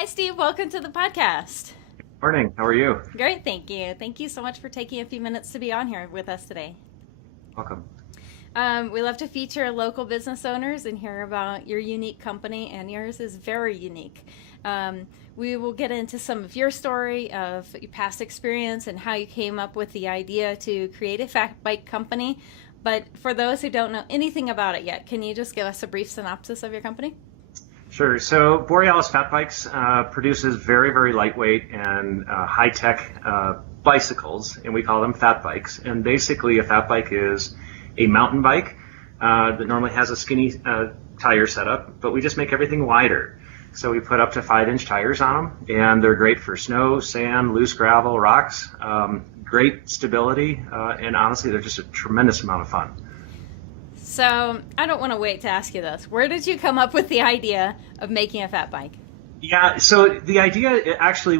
Hi, Steve. Welcome to the podcast. Morning. How are you? Great. Thank you. Thank you so much for taking a few minutes to be on here with us today. Welcome. We love to feature local business owners and hear about your unique company, and yours is very unique. We will get into some of your story of your past experience and how you came up with the idea to create a fat bike company. But for those who don't know anything about it yet, can you just give us a brief synopsis of your company? Sure. So Borealis Fat Bikes produces very, very lightweight and high-tech bicycles, and we call them fat bikes. And basically, a fat bike is a mountain bike that normally has a skinny tire setup, but we just make everything wider. So we put up to 5-inch tires on them, and they're great for snow, sand, loose gravel, rocks. Great stability, and honestly, they're just a tremendous amount of fun. So I don't want to wait to ask you this. Where did you come up with the idea of making a fat bike? Yeah, so the idea, actually,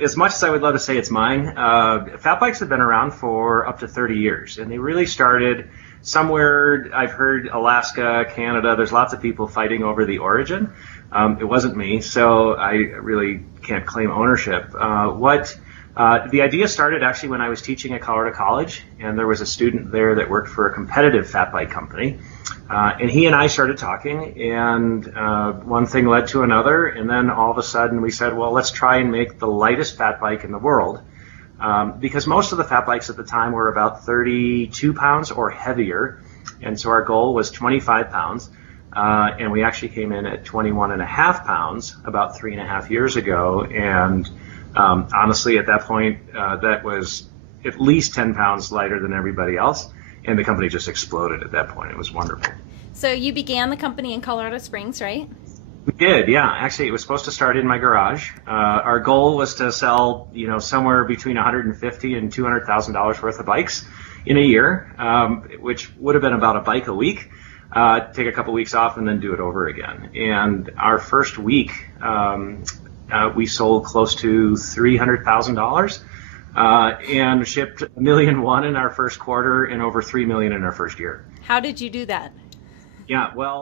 as much as I would love to say it's mine, fat bikes have been around for up to 30 years, and they really started somewhere. I've heard Alaska, Canada. There's lots of people fighting over the origin. It wasn't me, so I really can't claim ownership. The idea started actually when I was teaching at Colorado College, and there was a student there that worked for a competitive fat bike company. And he and I started talking, and one thing led to another, and then all of a sudden we said, well, let's try and make the lightest fat bike in the world. Because most of the fat bikes at the time were about 32 pounds or heavier, and so our goal was 25 pounds. And we actually came in at 21 and a half pounds about 3.5 years ago, and honestly, at that point, that was at least 10 pounds lighter than everybody else, and the company just exploded at that point. It was wonderful. So you began the company in Colorado Springs, right? We did, yeah. Actually, it was supposed to start in my garage. Our goal was to sell, somewhere between $150,000 and $200,000 worth of bikes in a year, which would have been about a bike a week. Take a couple weeks off and then do it over again. And our first week, we sold close to $300,000 and shipped $1.1 million in our first quarter and over $3 million in our first year. How did you do that? Yeah, well.